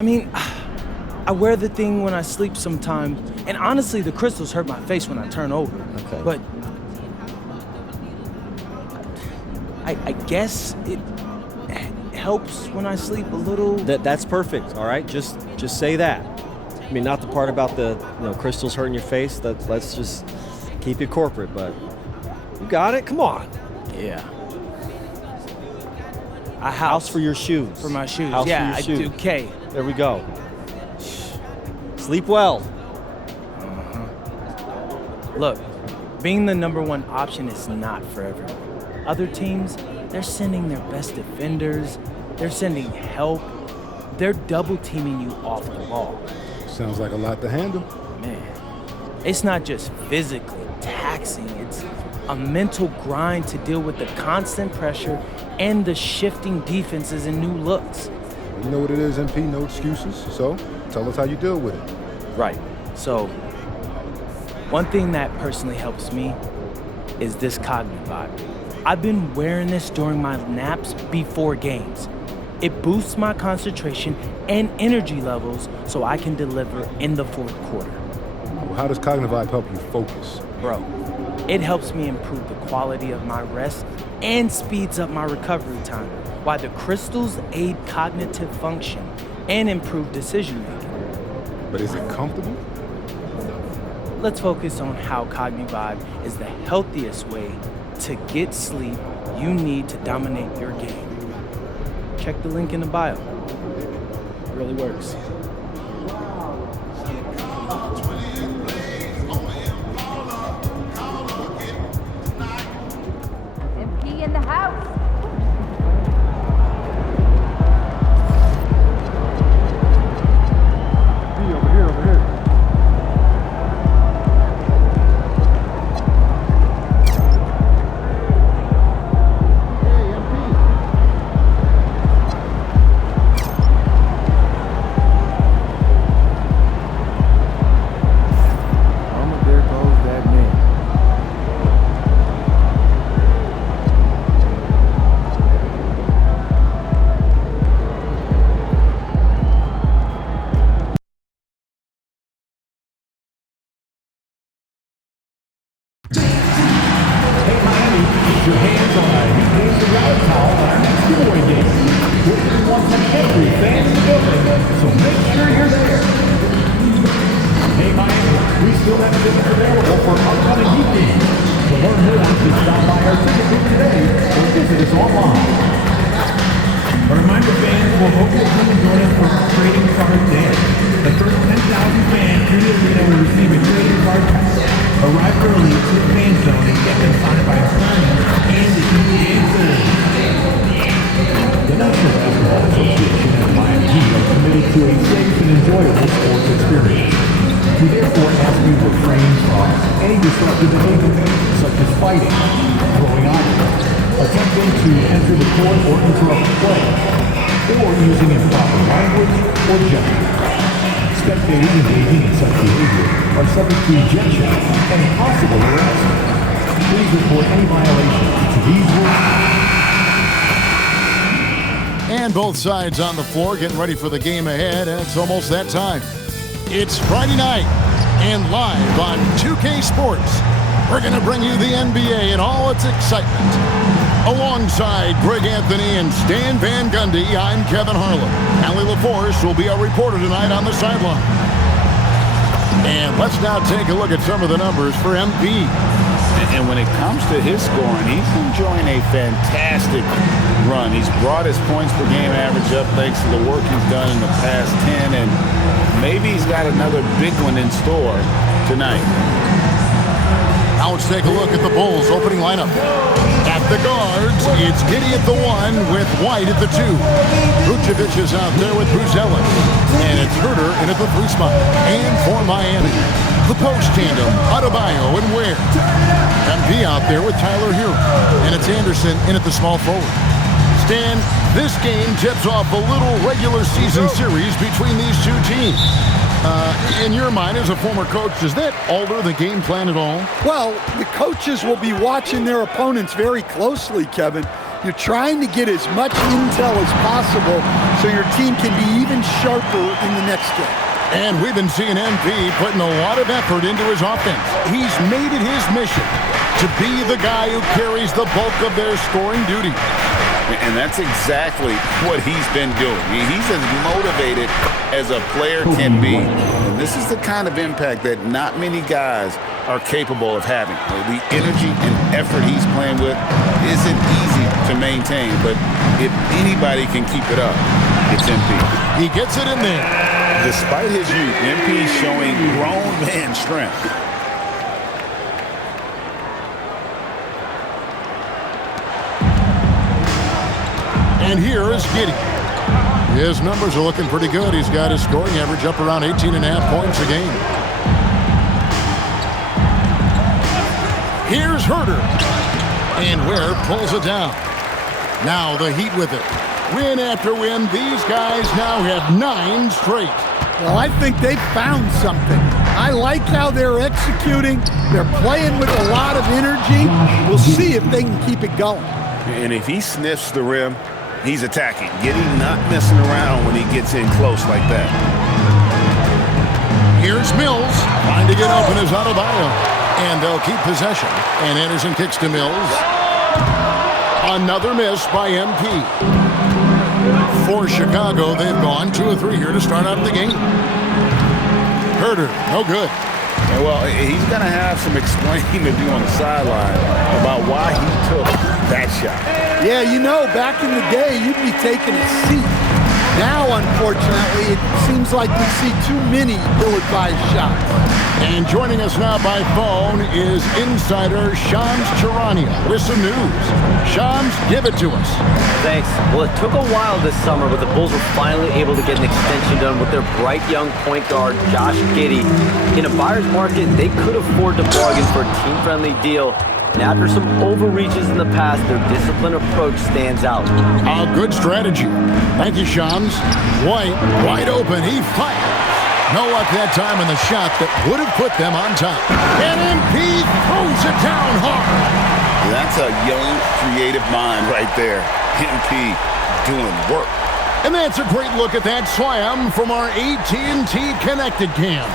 I mean, I wear the thing when I sleep sometimes, and honestly, the crystals hurt my face when I turn over. Okay. But I guess it helps when I sleep a little. That's perfect. All right, just say that. I mean, not the part about the crystals hurting your face. Let's just keep it corporate. But you got it. Come on. Yeah. A house for your shoes. For my shoes. House yeah, for your shoes. I do. Okay. There we go. Sleep well. Look, being the #1 option is not for everyone. Other teams, they're sending their best defenders, they're sending help, they're double teaming you off the ball. Sounds like a lot to handle. Man, it's not just physically taxing, it's a mental grind to deal with the constant pressure and the shifting defenses and new looks. You know what it is, MP, no excuses. So, tell us how you deal with it. Right. So, one thing that personally helps me is this cognitive vibe. I've been wearing this during my naps before games. It boosts my concentration and energy levels so I can deliver in the fourth quarter. Well, how does cognitive vibe help you focus? Bro, it helps me improve the quality of my rest and speeds up my recovery time, while the crystals aid cognitive function and improve decision making. But is it comfortable? Let's focus on how Cogni Vibe is the healthiest way to get sleep you need to dominate your game. Check the link in the bio. It really works. MP in the house. Over here. Your hands on a heat laser rally towel on our next giveaway game. We're going to want from every fan in the building, so make sure you're there. Hey Miami, we still have tickets available for upcoming heat games. To learn more, just stop by our ticket booth today or visit us online. A reminder, fans, we'll hope you'll come and join us for Trading Card Day. The first 10,000 fans through the arena will receive a trading card pack. Arrive early to the fan zone and get them signed by opponents and the EA Bulls. The National Basketball Association and the Miami Heat are committed to a safe and enjoyable sports experience. We therefore ask you to refrain from any disruptive behavior, such as fighting, throwing items, attempting to enter the court or interrupt play, or using improper language or gestures. Spectators engaging in such behavior are subject to ejection and possible arrest. Please report any violations to these rules. And both sides on the floor getting ready for the game ahead, and it's almost that time. It's Friday night, and live on 2K Sports, we're going to bring you the NBA and all its excitement. Alongside Greg Anthony and Stan Van Gundy, I'm Kevin Harlan. Allie LaForce will be our reporter tonight on the sideline. And let's now take a look at some of the numbers for MP. And when it comes to his scoring, he's enjoying a fantastic run. He's brought his points per game average up thanks to the work he's done in the past 10, and maybe he's got another big one in store tonight. Now let's take a look at the Bulls' opening lineup. At the guards, it's Giddey at the 1 with White at the 2. Vucevic is out there with Bruzelis. And it's Herter in at the 3 spot. And for Miami, the post tandem, Adebayo and Ware. MP out there with Tyler Hero. And it's Anderson in at the small forward. Stan, this game tips off a little regular season series between these two teams. In your mind, as a former coach, does that alter the game plan at all? Well, the coaches will be watching their opponents very closely, Kevin. You're trying to get as much intel as possible so your team can be even sharper in the next game. And we've been seeing MP putting a lot of effort into his offense. He's made it his mission to be the guy who carries the bulk of their scoring duty. And that's exactly what he's been doing. He's as motivated as a player can be. And this is the kind of impact that not many guys are capable of having. The energy and effort he's playing with isn't easy to maintain, but if anybody can keep it up, it's MP. He gets it in there. Despite his youth, MP is showing grown man strength. And here is Giddey. His numbers are looking pretty good. He's got his scoring average up around 18.5 points a game. Here's Herder. And Ware pulls it down. Now the Heat with it. Win after win, these guys now have 9 straight. Well, I think they've found something. I like how they're executing. They're playing with a lot of energy. We'll see if they can keep it going. And if he sniffs the rim, he's attacking. Giddey not messing around when he gets in close like that. Here's Mills. Trying to get open is Adebayo. And they'll keep possession. And Anderson kicks to Mills. Another miss by MP. For Chicago, they've gone 2 of 3 here to start out the game. Herder, no good. And well, he's going to have some explaining to do on the sideline about why he took that shot. Yeah, you know, back in the day, you'd be taking a seat. Now, unfortunately, it seems like we see too many ill-advised shots. And joining us now by phone is insider Shams Charania with some news. Shams, give it to us. Thanks. Well, it took a while this summer, but the Bulls were finally able to get an extension done with their bright young point guard, Josh Giddey. In a buyer's market, they could afford to bargain for a team-friendly deal. And after some overreaches in the past, their disciplined approach stands out. A good strategy. Thank you, Shams. White, wide open, he fires. No luck that time on the shot that would have put them on top. And MP throws it down hard. That's a young, creative mind right there. MP doing work. And that's a great look at that slam from our AT&T Connected Cam.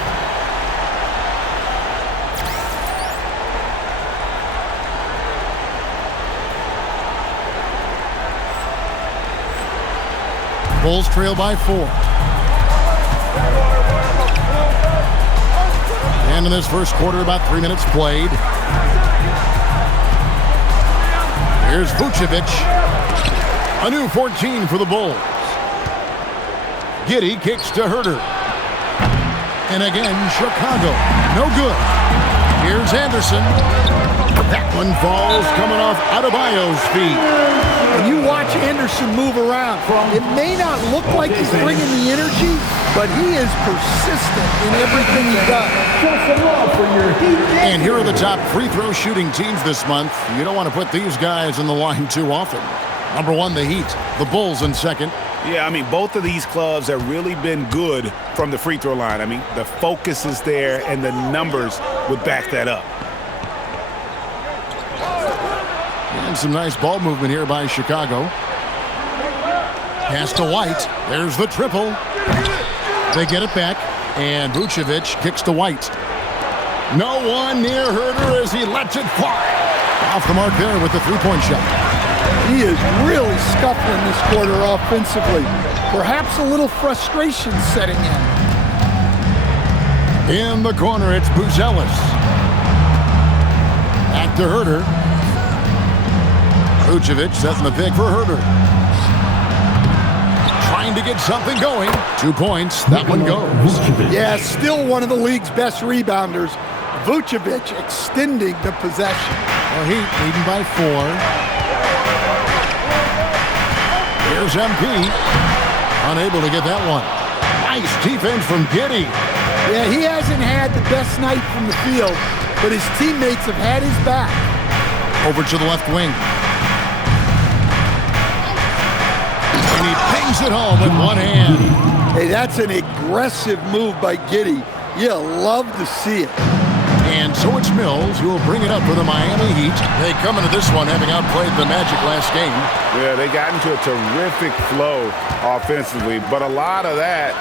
Bulls trail by 4. And in this first quarter, about 3 minutes played. Here's Vucevic. A new 14 for the Bulls. Giddey kicks to Herder. And again, Chicago. No good. Here's Anderson. That one falls coming off Adebayo's feet. When you watch Anderson move around, it may not look like he's bringing the energy, but he is persistent in everything he does. And here are the top free throw shooting teams this month. You don't want to put these guys in the line too often. Number 1, the Heat. The Bulls in second. Yeah, I mean, both of these clubs have really been good from the free throw line. I mean, the focus is there, and the numbers would back that up. And some nice ball movement here by Chicago. Pass to White. There's the triple. They get it back, and Vucevic kicks to White. No one near Herder as he lets it fly. Off the mark there with the three-point shot. He is really scuffling this quarter offensively. Perhaps a little frustration setting in. In the corner, it's Buzelis. Back to Herder. Vucevic setting the pick for Herder. Trying to get something going. 2 points. That one goes. Yeah, still one of the league's best rebounders. Vucevic extending the possession. The Heat leading by 4. Here's MP. Unable to get that one. Nice defense from Giddey. Yeah, he hasn't had the best night from the field, but his teammates have had his back. Over to the left wing. And he pings it home with one hand. Hey, that's an aggressive move by Giddey. You love to see it. And And so it's Mills who will bring it up for the Miami Heat. They come into this one having outplayed the Magic last game. Yeah, they got into a terrific flow offensively, but a lot of that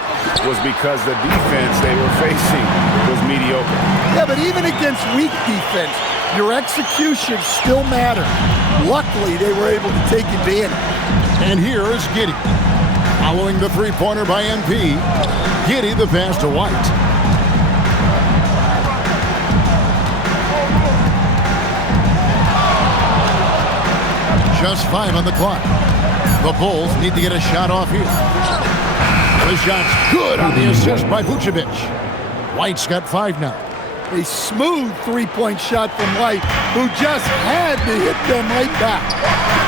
was because the defense they were facing was mediocre. Yeah, but even against weak defense, your execution still mattered. Luckily, they were able to take advantage. And here is Giddey. Following the three-pointer by MP, Giddey the pass to White. Just 5 on the clock. The Bulls need to get a shot off here. The shot's good on the assist by Vucevic. White's got 5 now. A smooth three-point shot from White, who just had to hit them right back.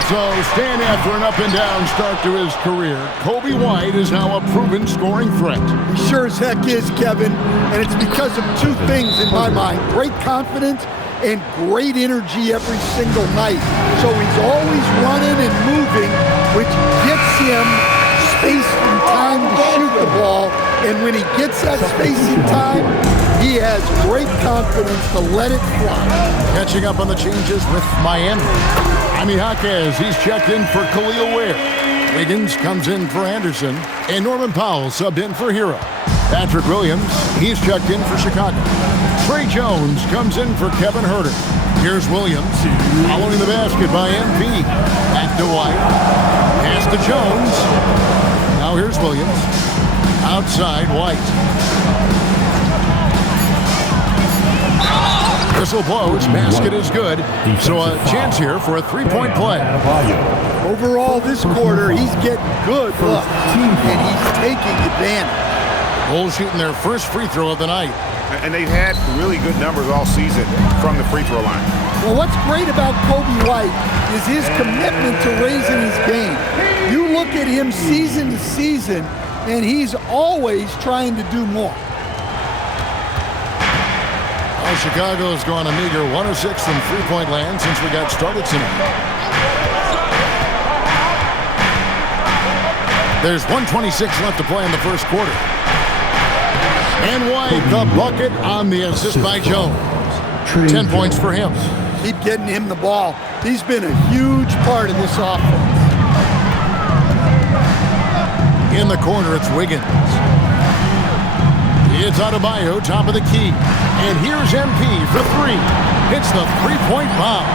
So, stand after an up-and-down start to his career, Coby White is now a proven scoring threat. He sure as heck is, Kevin, and it's because of 2 things in my mind. Great confidence and great energy every single night. So he's always running and moving, which gets him space and time to shoot the ball. And when he gets that space and time, he has great confidence to let it fly. Catching up on the changes with Miami. Jaime Jaquez, he's checked in for Khalil Ware. Wiggins comes in for Anderson. And Norman Powell subbed in for Hero. Patrick Williams, he's checked in for Chicago. Trey Jones comes in for Kevin Huerter. Here's Williams, following the basket by MP. Back to White. Pass to Jones. Now here's Williams. Outside White. Whistle blows, basket is good. So a chance here for a three-point play. Overall this quarter, he's getting good look, and he's taking advantage. Bulls shooting their first free throw of the night. And they've had really good numbers all season from the free throw line. Well, what's great about Coby White is his commitment to raising his game. You look at him season to season, and he's always trying to do more. Well, Chicago's gone a meager 1 of 6 from three-point land since we got started tonight. There's 1:26 left to play in the first quarter. And White, the bucket on the assist by Jones. 10 points for him. Keep getting him the ball. He's been a huge part of this offense. In the corner, it's Wiggins. It's Adebayo, top of the key. And here's MP for 3. Hits the three-point bomb.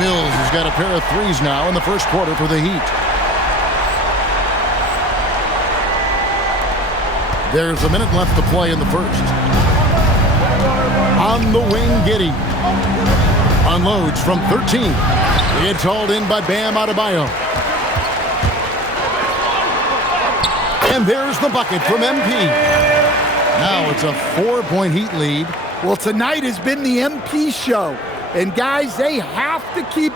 Mills has got a pair of threes now in the first quarter for the Heat. There's a minute left to play in the first. On the wing, Giddey. Unloads from 13. It's hauled in by Bam Adebayo. And there's the bucket from MP. Now it's a 4-point Heat lead. Well, tonight has been the MP show. And guys, they have to keep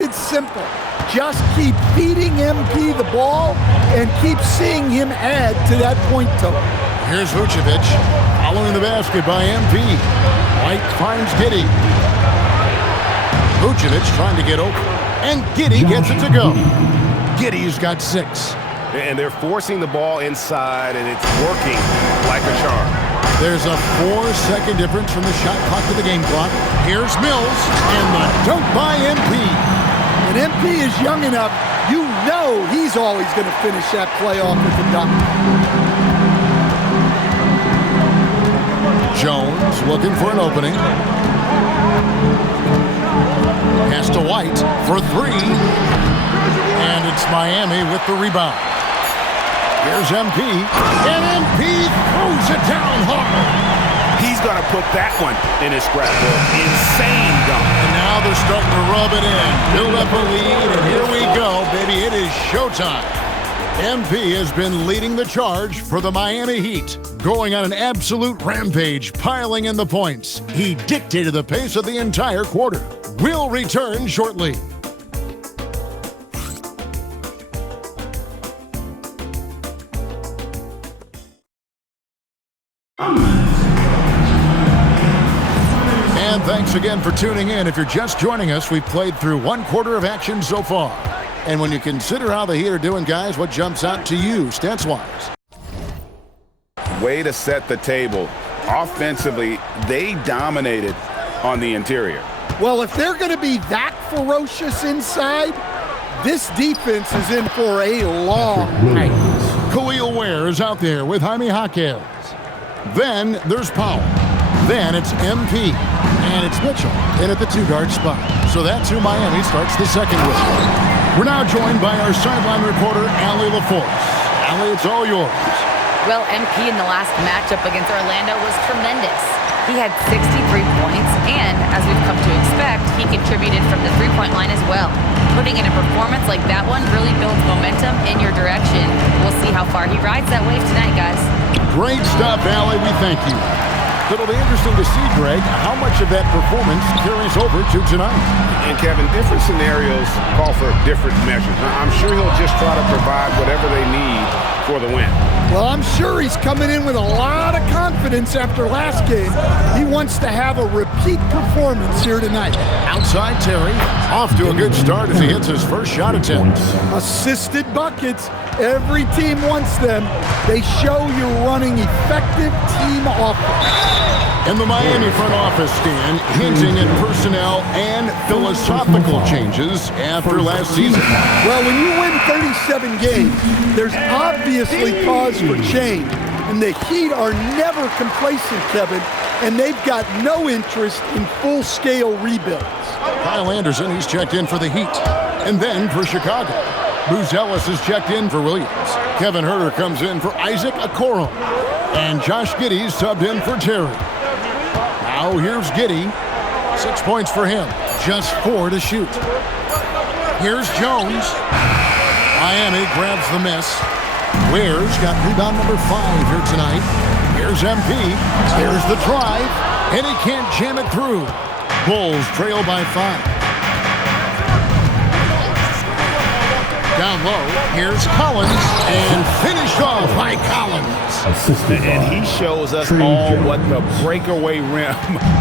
It's simple. Just keep feeding MP the ball and keep seeing him add to that point total. Here's Vucevic, following the basket by MP. White finds Giddey. Vucevic trying to get open, and Giddey gets it to go. Giddey's got 6. And they're forcing the ball inside, and it's working like a charm. There's a 4-second difference from the shot clock to the game clock. Here's Mills, and the dunk by MP. When MP is young enough, you know he's always going to finish that play off with the dunk. Jones looking for an opening. Pass to White for 3. And it's Miami with the rebound. Here's MP. And MP throws it down hard. He's going to put that one in his scrapbook. Insane dunk. And now they're starting to rub it in. Build up a lead, and here we go, baby. It is showtime. MP has been leading the charge for the Miami Heat, going on an absolute rampage, piling in the points. He dictated the pace of the entire quarter. We'll return shortly. And thanks again for tuning in. If you're just joining us, we've played through one quarter of action so far. And when you consider how the Heat are doing, guys, what jumps out to you, stats-wise? Way to set the table. Offensively, they dominated on the interior. Well, if they're going to be that ferocious inside, this defense is in for a long night. Khalil Ware is out there with Jaime Jaquez. Then there's Powell. Then it's MP. And it's Mitchell in at the two-guard spot. So that's who Miami starts the second with. We're now joined by our sideline reporter, Allie LaForce. Allie, it's all yours. Well, MP in the last matchup against Orlando was tremendous. He had 63 points, and as we've come to expect, he contributed from the three-point line as well. Putting in a performance like that one really builds momentum in your direction. We'll see how far he rides that wave tonight, guys. Great stuff, Allie. We thank you. It'll be interesting to see, Greg, how much of that performance carries over to tonight. And, Kevin, different scenarios call for different measures. I'm sure he'll just try to provide whatever they need for the win. Well, I'm sure he's coming in with a lot of confidence after last game. He wants to have a repeat performance here tonight. Outside Terry, off to a good start as he hits his first shot attempt. Assisted buckets. Every team wants them. They show you're running effective team offense. And the Miami front office, Stan, hinting at personnel and philosophical changes after last season. Well, when you win 37 games, there's obviously cause for change. And the Heat are never complacent, Kevin, and they've got no interest in full-scale rebuilds. Kyle Anderson, he's checked in for the Heat. And then for Chicago, Booz Ellis is checked in for Williams. Kevin Huerter comes in for Isaac Okoro. And Josh Giddey's subbed in for Terry. Now here's Giddey. 6 points for him. Just 4 to shoot. Here's Jones. Miami grabs the miss. Ware's got rebound number 5 here tonight. Here's MP. Here's the drive. And he can't jam it through. Bulls trail by 5. Down low, here's Collins, and finished off by Collins. And he shows us all what the breakaway rim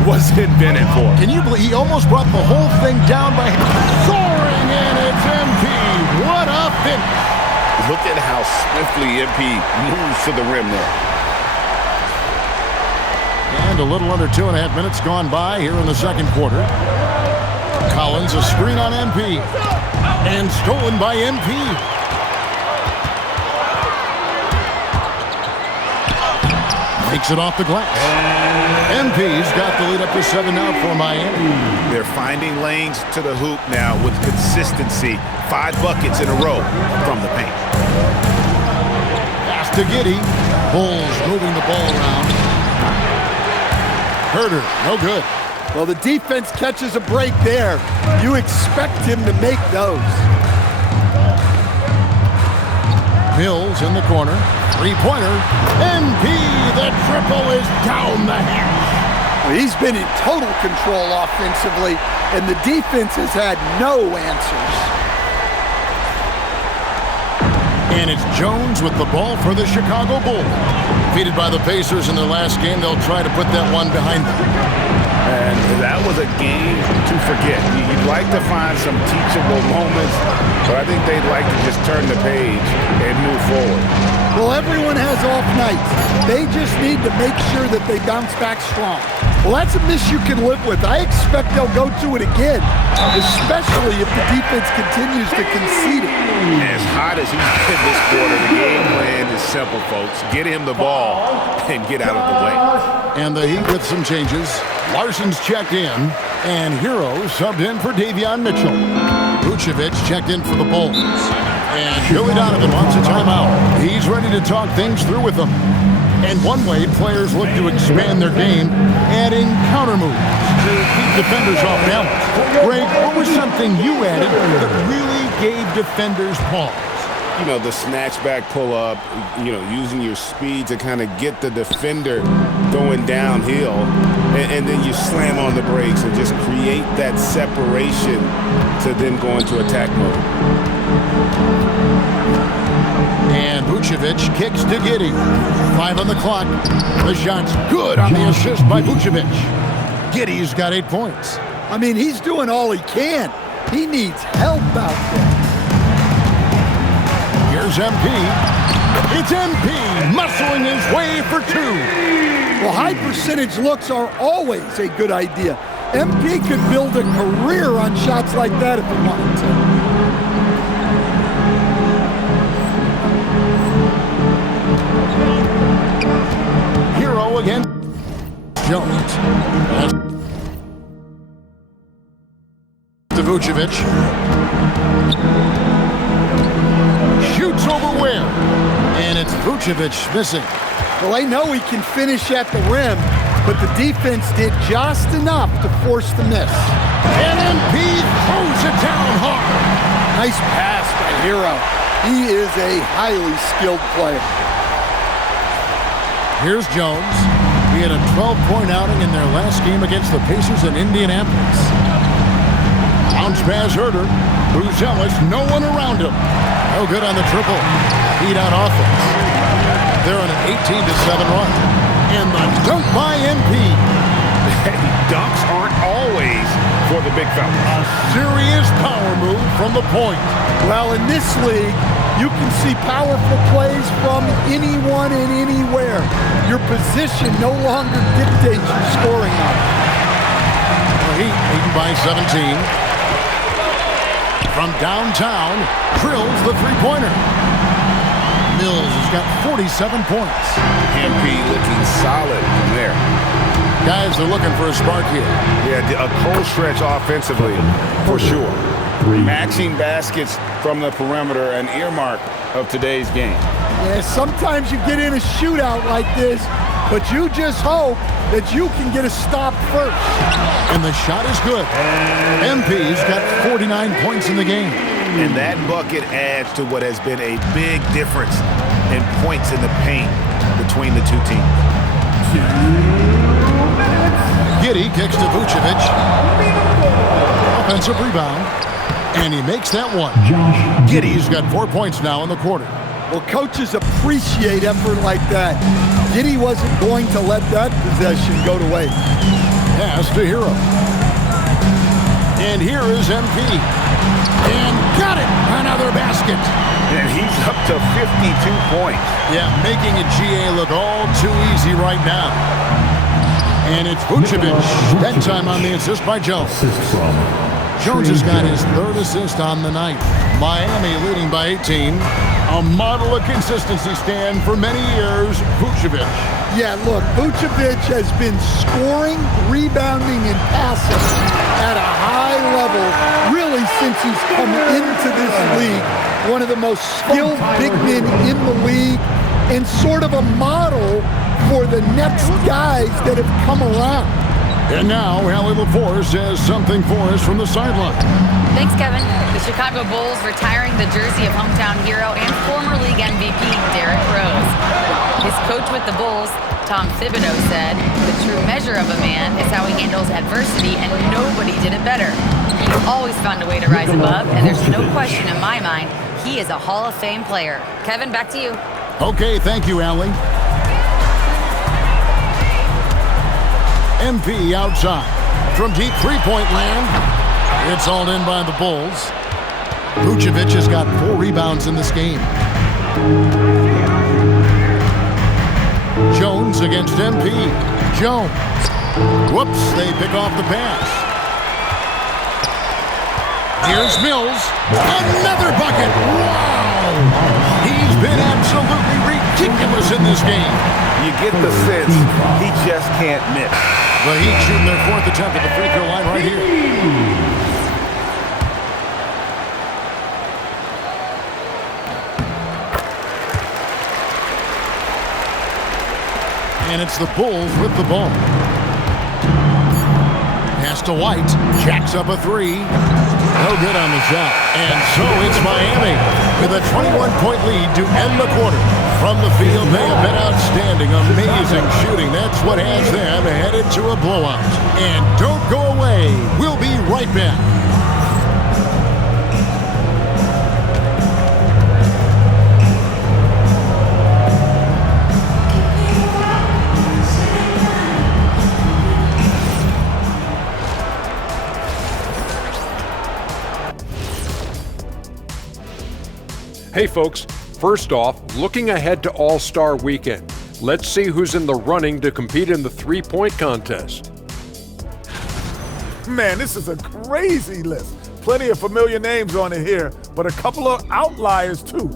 was invented for. Can you believe he almost brought the whole thing down by soaring, and it's MP. What a finish. Look at how swiftly MP moves to the rim there. And a little under 2.5 minutes gone by here in the second quarter. Collins, a screen on MP. And stolen by MP. Makes it off the glass. MP's got the lead up to 7 now for Miami. They're finding lanes to the hoop now with consistency. 5 buckets in a row from the paint. Pass to Giddey. Bulls moving the ball around. Huerter, no good. Well, the defense catches a break there. You expect him to make those. Mills in the corner. Three-pointer. MP, the triple is down the hatch. Well, he's been in total control offensively, and the defense has had no answers. And it's Jones with the ball for the Chicago Bulls. Defeated by the Pacers in their last game, they'll try to put that one behind them. And that was a game to forget. You'd like to find some teachable moments, but I think they'd like to just turn the page and move forward. Well, everyone has off nights. They just need to make sure that they bounce back strong. Well, that's a miss you can live with. I expect they'll go to it again, especially if the defense continues to concede it. As hot as he's been this quarter, the game plan is simple, folks. Get him the ball and get out of the way. And the Heat with some changes. Larson's checked in, and Hero subbed in for Davion Mitchell. Vucevic checked in for the Bulls. And Billy Donovan wants a timeout. He's ready to talk things through with them. And one way players look to expand their game, adding counter moves to keep defenders off balance. Greg, what was something you added that really gave defenders pause? You know, the snatch back pull up, you know, using your speed to kind of get the defender going downhill, and then you slam on the brakes and just create that separation to then go into attack mode. And Vucevic Vucevic kicks to Giddey. 5 on the clock. The shot's good on the assist by Vucevic. Giddey's got 8 points. I mean, he's doing all he can. He needs help out there. Here's MP. It's MP muscling his way for 2. Well, high percentage looks are always a good idea. MP could build a career on shots like that if he wanted to. Hero again. Jones. To Vucevic. Shoots over Ware. And it's Vucevic missing. Well, I know he can finish at the rim, but the defense did just enough to force the miss. And MP throws it down hard. Nice pass by Hero. He is a highly skilled player. Here's Jones. He had a 12-point outing in their last game against the Pacers in Indianapolis. Bounce pass Herter. Bruzelis, no one around him. No good on the triple. Heat out offense. They're on an 18-7 run. And the dunk by MP. Dunks aren't always for the big fella. A serious power move from the point. Well, in this league, you can see powerful plays from anyone and anywhere. Your position no longer dictates your scoring on it. Heat leading by 17. From downtown, drills the three-pointer. Mills has got 47 points. MP looking solid from there. Guys are looking for a spark here. Yeah, a cold stretch offensively, for sure. Matching baskets from the perimeter, an earmark of today's game. Yeah, sometimes you get in a shootout like this, but you just hope that you can get a stop first. And the shot is good. MP's got 49 points in the game. And that bucket adds to what has been a big difference in points in the paint between the two teams. Giddey kicks to Vucevic. Offensive rebound. And he makes that one. Giddey's got 4 points now in the quarter. Well, coaches appreciate effort like that. Giddey wasn't going to let that possession go to waste. Pass to Hero. And here is MP. And got it! Another basket. And he's up to 52 points. Yeah, making a GA look all too easy right now. And it's Vucevic. That time on the assist by Jones. Jones has got his 3rd assist on the night. Miami leading by 18. A model of consistency stand for many years, Vucevic. Yeah, look, Vucevic has been scoring, rebounding, and passing at a high level really since he's come into this league. One of the most skilled big men in the league and sort of a model for the next guys that have come around. And now, Allie LaForce has something for us from the sideline. Thanks, Kevin. The Chicago Bulls retiring the jersey of hometown hero and former league MVP Derrick Rose. His coach with the Bulls, Tom Thibodeau, said, "The true measure of a man is how he handles adversity, and nobody did it better. He's always found a way to rise above, and there's no question in my mind he is a Hall of Fame player." Kevin, back to you. Okay, thank you, Allie. MP outside. From deep three-point land, it's hauled in by the Bulls. Vucevic has got 4 rebounds in this game. Jones against MP. Jones. Whoops, they pick off the pass. Here's Mills. Another bucket. Wow! He's been absolutely ridiculous in this game. You get the sense he just can't miss. The Heat shooting their 4th attempt at the free throw line right here. And it's the Bulls with the ball. Pass to White. Jacks up a 3. No good on the shot. And so it's Miami with a 21-point lead to end the quarter. From the field, they have been outstanding. Amazing shooting. That's what has them headed to a blowout. And don't go away. We'll be right back. Hey folks, first off, looking ahead to All-Star Weekend, let's see who's in the running to compete in the three-point contest. Man, this is a crazy list. Plenty of familiar names on it here, but a couple of outliers too.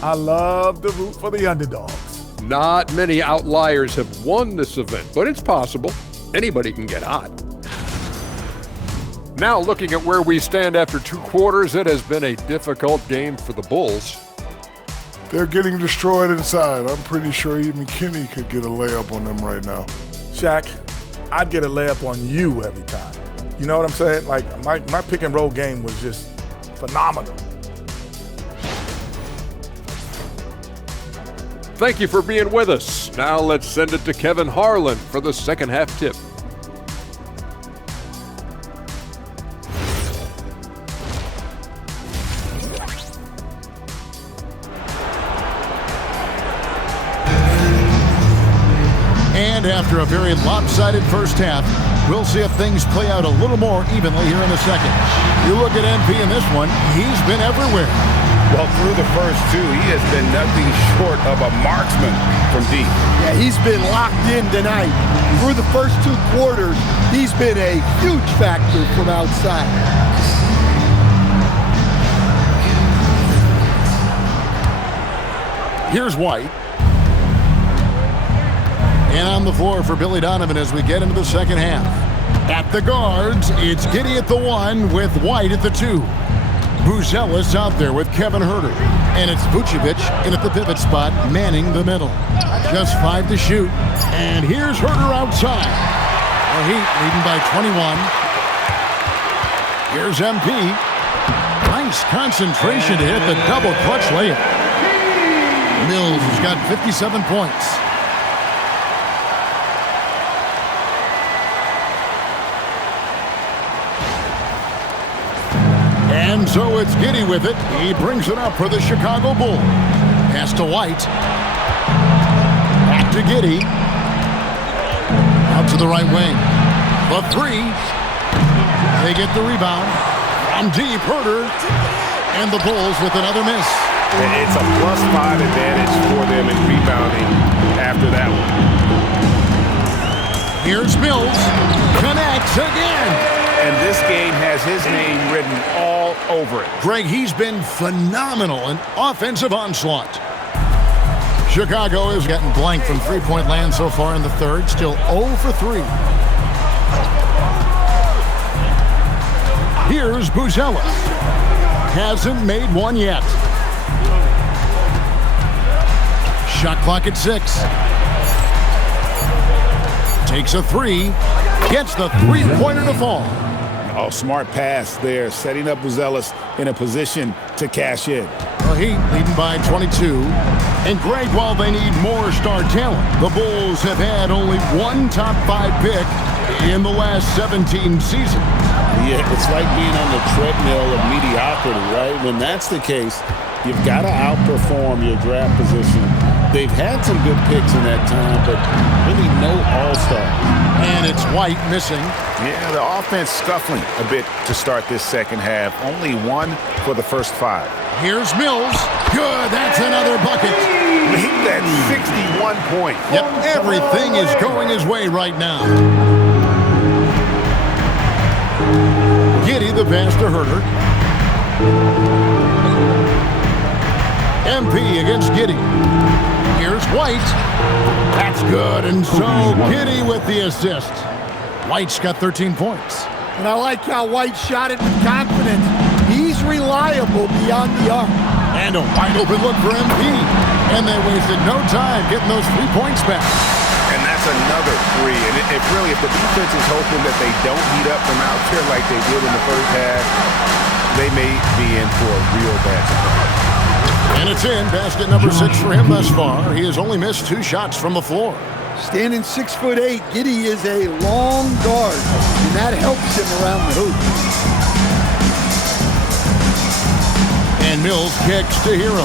I love the root for the underdogs. Not many outliers have won this event, but it's possible. Anybody can get hot. Now looking at where we stand after 2 quarters, it has been a difficult game for the Bulls. They're getting destroyed inside. I'm pretty sure even Kenny could get a layup on them right now. Shaq, I'd get a layup on you every time. You know what I'm saying? Like, my pick and roll game was just phenomenal. Thank you for being with us. Now let's send it to Kevin Harlan for the second half tip. And after a very lopsided first half, we'll see if things play out a little more evenly here in the second. You look at MP in this one, he's been everywhere. Well, through the first 2, he has been nothing short of a marksman from deep. Yeah, he's been locked in tonight. Through the first 2 quarters, he's been a huge factor from outside. Here's White. And on the floor for Billy Donovan as we get into the second half. At the guards, it's Giddey at the 1 with White at the 2. Buzelis out there with Kevin Huerter. And it's Vucevic in at the pivot spot, manning the middle. Just 5 to shoot. And here's Huerter outside. The Heat leading by 21. Here's MP. Nice concentration to hit the double clutch layup. Mills has got 57 points. And so it's Giddey with it. He brings it up for the Chicago Bulls. Pass to White. Back to Giddey. Out to the right wing. The 3. They get the rebound. From deep, Huerter. And the Bulls with another miss. It's a +5 advantage for them in rebounding after that one. Here's Mills. Connects again. And this game has his name written all over it. Greg, he's been phenomenal in offensive onslaught. Chicago has gotten blank from three-point land so far in the third. Still 0 for 3. Here's Buzelis. Hasn't made one yet. Shot clock at 6. Takes a 3. Gets the three-pointer to fall. Oh, smart pass there, setting up Buzelis in a position to cash in. The Heat leading by 22. And Greg, while they need more star talent, the Bulls have had only one top 5 pick in the last 17 seasons. Yeah, it's like being on the treadmill of mediocrity, right? When that's the case, you've got to outperform your draft position. They've had some good picks in that time, but really no all-star. And it's White missing. Yeah, the offense scuffling a bit to start this second half. Only 1 for the first 5. Here's Mills. Good, that's another bucket. Make that 61 point. Yep, everything is going his way right now. Giddey the pass to Huerter. MP against Giddey. Here's White. That's good, and so Giddey with the assist. White's got 13 points. And I like how White shot it with confidence. He's reliable beyond the arc. And a wide open look for MP. And they wasted no time getting those 3 points back. And that's another 3. And if the defense is hoping that they don't heat up from out there like they did in the first half, they may be in for a real bad surprise. And it's in. Basket number 6 for him thus far. He has only missed 2 shots from the floor. Standing 6'8", Giddey is a long guard, and that helps him around the hoop. And Mills kicks to Hero.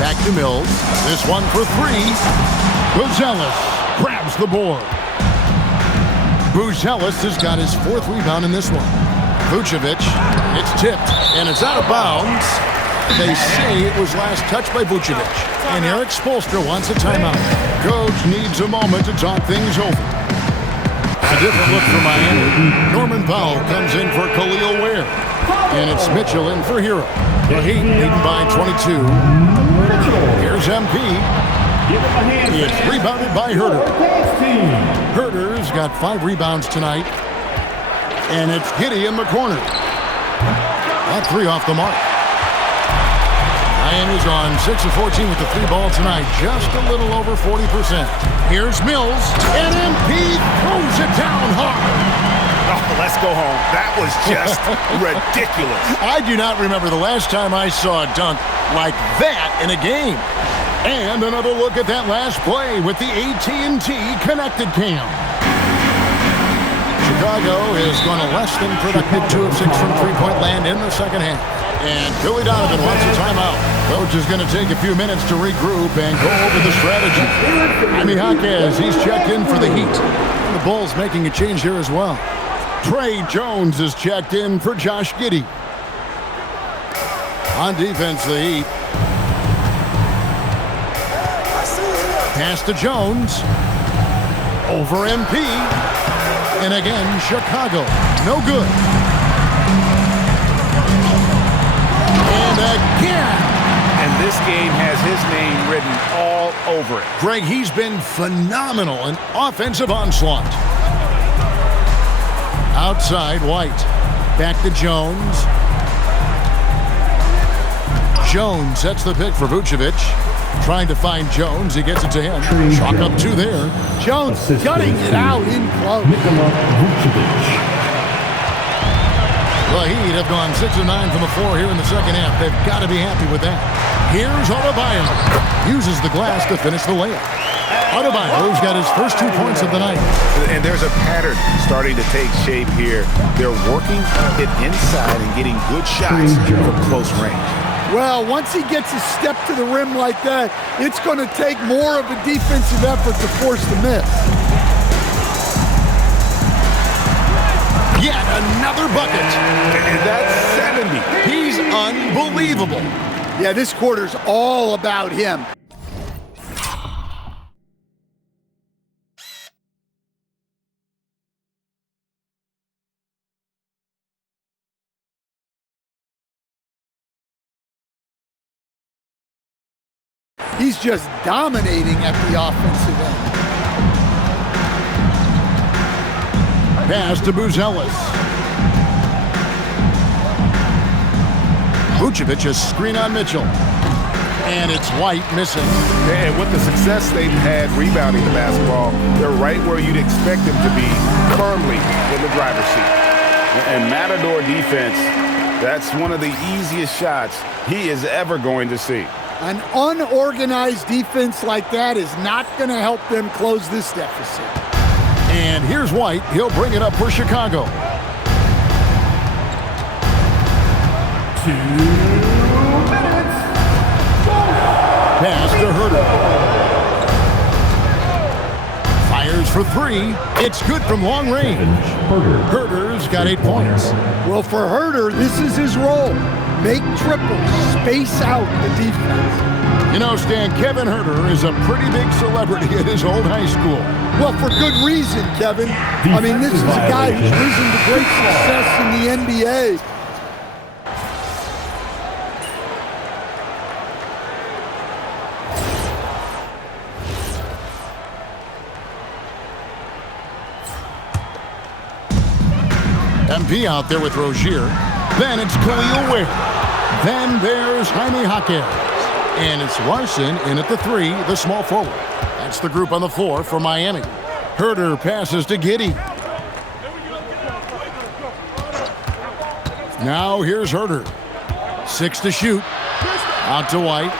Back to Mills. This one for 3. Buzelis grabs the board. Buzelis has got his 4th rebound in this one. Vucevic, it's tipped, and it's out of bounds. They say it was last touched by Vucevic. And Eric Spoelstra wants a timeout. Coach needs a moment to talk things over. A different look for Miami. Norman Powell comes in for Khalil Ware. And it's Mitchell in for Hero. The Heat leading by 22. Here's MP. It's rebounded by Herter. Herter's got 5 rebounds tonight. And it's Giddey in the corner. That 3 off the mark. Miami's on 6 of 14 with the 3 ball tonight. Just a little over 40%. Here's Mills. And MP throws it down hard. Oh, let's go home. That was just ridiculous. I do not remember the last time I saw a dunk like that in a game. And another look at that last play with the AT&T connected cam. Chicago is going to less than productive 2 of 6 from three-point land in the second half. And Billy Donovan wants a timeout. Coach is going to take a few minutes to regroup and go over the strategy. Jaime Jaquez, he's checked in for the Heat. The Bulls making a change here as well. Trey Jones is checked in for Josh Giddey. On defense, the Heat. Pass to Jones. Over MP. And again, Chicago. No good. And again. And this game has his name written all over it. Greg, he's been phenomenal in offensive onslaught. Outside, White. Back to Jones. Jones sets the pick for Vucevic. Trying to find Jones. He gets it to him. Chalk up 2 there. Jones gutting it out in close. The Heat have gone 6 of 9 from the floor here in the second half. They've got to be happy with that. Here's Adebayo. Uses the glass to finish the layup. Adebayo's got his first 2 points of the night. And there's a pattern starting to take shape here. They're working it inside and getting good shots from close range. Well, once he gets a step to the rim like that, it's going to take more of a defensive effort to force the miss. Yet another bucket. And that's 70. He's unbelievable. Yeah, this quarter's all about him. He's just dominating at the offensive end. Pass to Buzelis. Vucevic is screen on Mitchell. And it's White missing. And with the success they've had rebounding the basketball, they're right where you'd expect them to be, firmly in the driver's seat. And Matador defense, that's one of the easiest shots he is ever going to see. An unorganized defense like that is not going to help them close this deficit. And here's White. He'll bring it up for Chicago. 2 minutes. Pass to Herter. Fires for 3. It's good from long range. Herter's got 8 points. Well, for Herter, this is his role. Make triples, space out the defense. You know, Stan, Kevin Herter is a pretty big celebrity at his old high school. Well, for good reason, Kevin. I mean, this is a guy who's risen to great success in the NBA. MP out there with Rozier. Then it's Khalil Ware. Then there's Jaime Jaquez. And it's Larson in at the 3, the small forward. That's the group on the floor for Miami. Herter passes to Giddey. Now here's Herter. 6 to shoot. Out to White.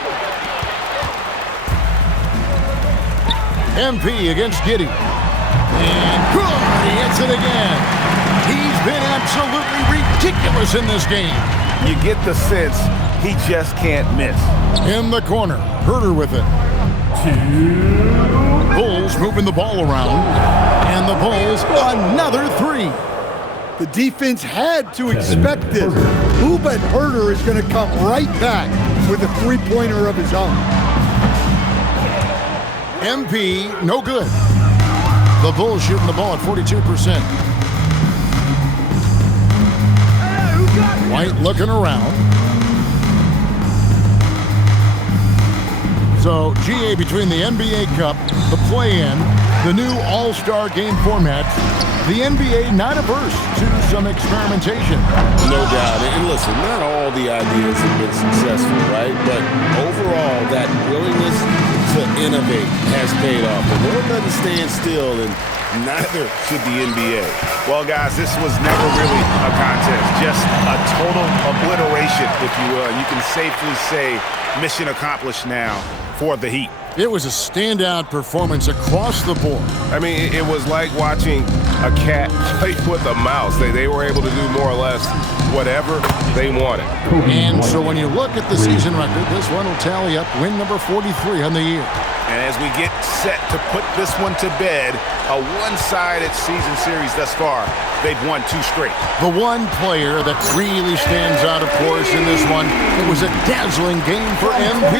MP against Giddey. And good, he hits it again. He's been absolutely ridiculous in this game. You get the sense he just can't miss. In the corner, Herter with it. 2. Bulls moving the ball around. And the Bulls, another 3. The defense had to expect this. Who but Herter is going to come right back with a three-pointer of his own. MP, no good. The Bulls shooting the ball at 42%. White looking around. So, GA between the NBA Cup, the play-in, the new All-Star game format, the NBA not averse to some experimentation. No doubt. And listen, not all the ideas have been successful, right? But overall, that willingness to innovate has paid off. The world doesn't stand still, and neither should the NBA. Well, guys, this was never really a contest, just a total obliteration, if you will. You can safely say mission accomplished now for the Heat. It was a standout performance across the board. I mean, it was like watching a cat play with a mouse. They were able to do more or less whatever they wanted. And so when you look at the season record, this one will tally up win number 43 on the year. And as we get set to put this one to bed, a one-sided season series thus far, they've won 2 straight. The one player that really stands out, of course, in this one, it was a dazzling game for MP.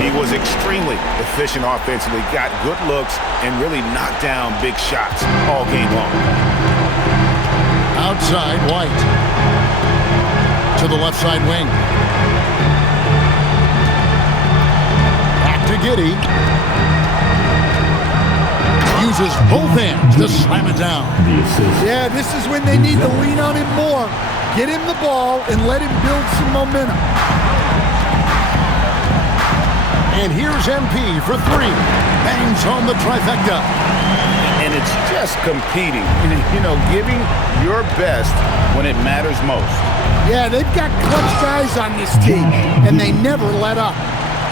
He was extremely efficient offensively, got good looks, and really knocked down big shots all game long. Outside, White. To the left side wing. Back to Giddey. Uses both hands to slam it down. Yeah, this is when they need to lean on him more. Get him the ball and let him build some momentum. And here's MP for 3. Bangs home the trifecta. And it's just competing, you know, giving your best when it matters most. Yeah, they've got clutch guys on this team, and they never let up.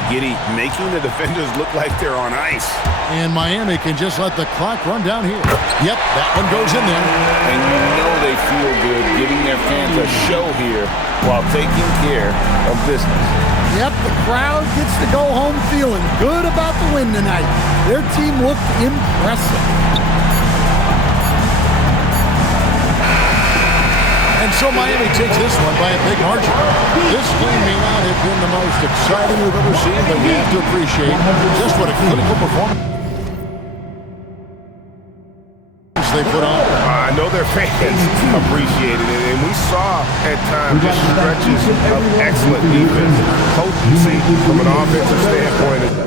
Giddey making the defenders look like they're on ice. And Miami can just let the clock run down here. Yep, that one goes in there. And you know they feel good giving their fans a show here while taking care of business. Yep, the crowd gets to go home feeling good about the win tonight. Their team looked impressive. And so Miami takes this one by a big margin. This game may not have been the most exciting we've ever seen, but we have to appreciate just what a critical performance they put on. I know their fans appreciated it, and we saw at times just stretches of excellent defense, potency from an offensive standpoint.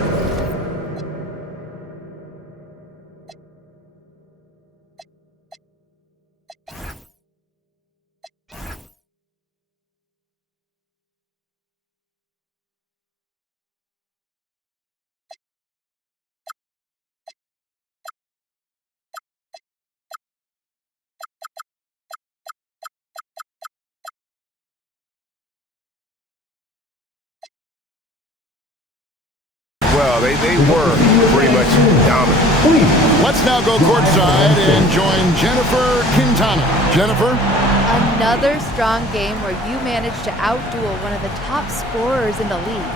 Well, they were pretty much dominant. Let's now go courtside and join Jennifer Quintana. Jennifer? Another strong game where you managed to outduel one of the top scorers in the league.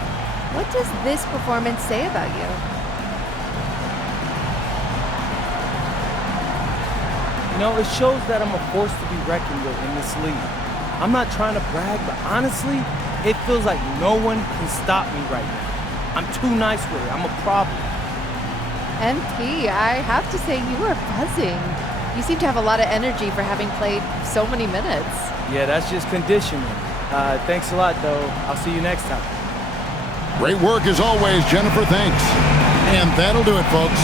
What does this performance say about you? You know, it shows that I'm a force to be reckoned with in this league. I'm not trying to brag, but honestly, it feels like no one can stop me right now. I'm too nice with it. I'm a problem. MP, I have to say you are buzzing. You seem to have a lot of energy for having played so many minutes. Yeah, that's just conditioning. Thanks a lot, though. I'll see you next time. Great work as always, Jennifer. Thanks. And that'll do it, folks.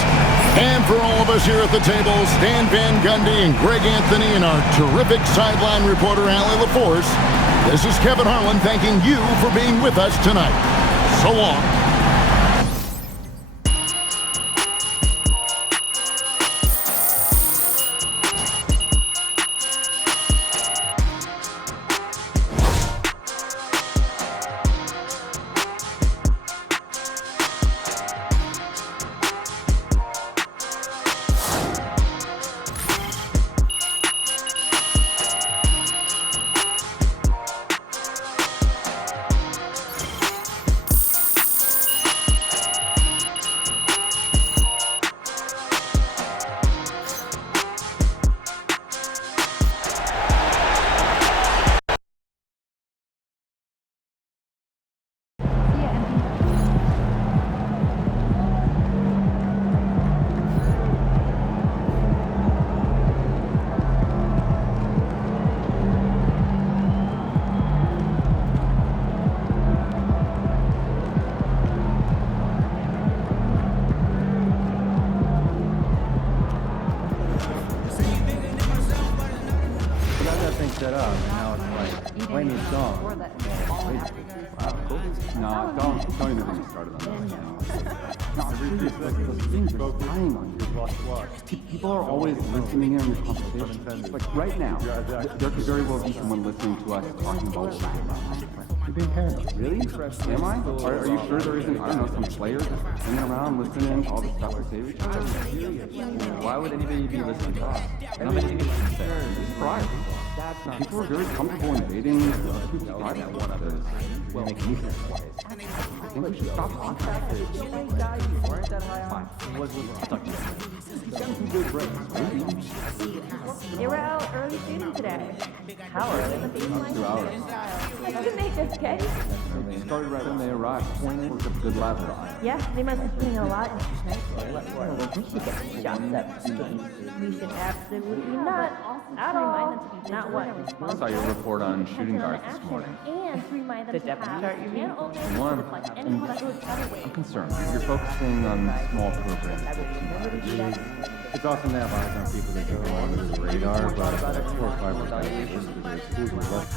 And for all of us here at the table, Stan Van Gundy and Greg Anthony and our terrific sideline reporter, Allie LaForce, this is Kevin Harlan thanking you for being with us tonight. So long. No, don't even get me started on that. No, seriously, those things are dying on you. People are always listening in on your conversations. Like right now, there could very well be someone listening to us talking about you're being paranoid. Really? Am I? Are you sure there isn't, I don't know, some players hanging around listening to all the stuff we say to each other? Why would anybody be listening to us? Nobody gets to say. It's private. People are very comfortable invading people's privacy. Well, make me feel quiet. I think we should stop talking. Fine. I'll talk to you. Some good breaks. They were out early shooting today. How early? 2 hours. That doesn't make us gay. They started right when they arrived. Worked up a good lab ride. Yeah, they must be putting a lot into tonight. We should get shots up. We should absolutely not. I'd remind them to be not what responsible. I saw your report on shooting guards this morning. And to remind them to have can open One, I'm concerned. You're focusing on small programs. It's awesome to have eyes on people that go under the radar, but 4 or 5 organizations with their schools are left.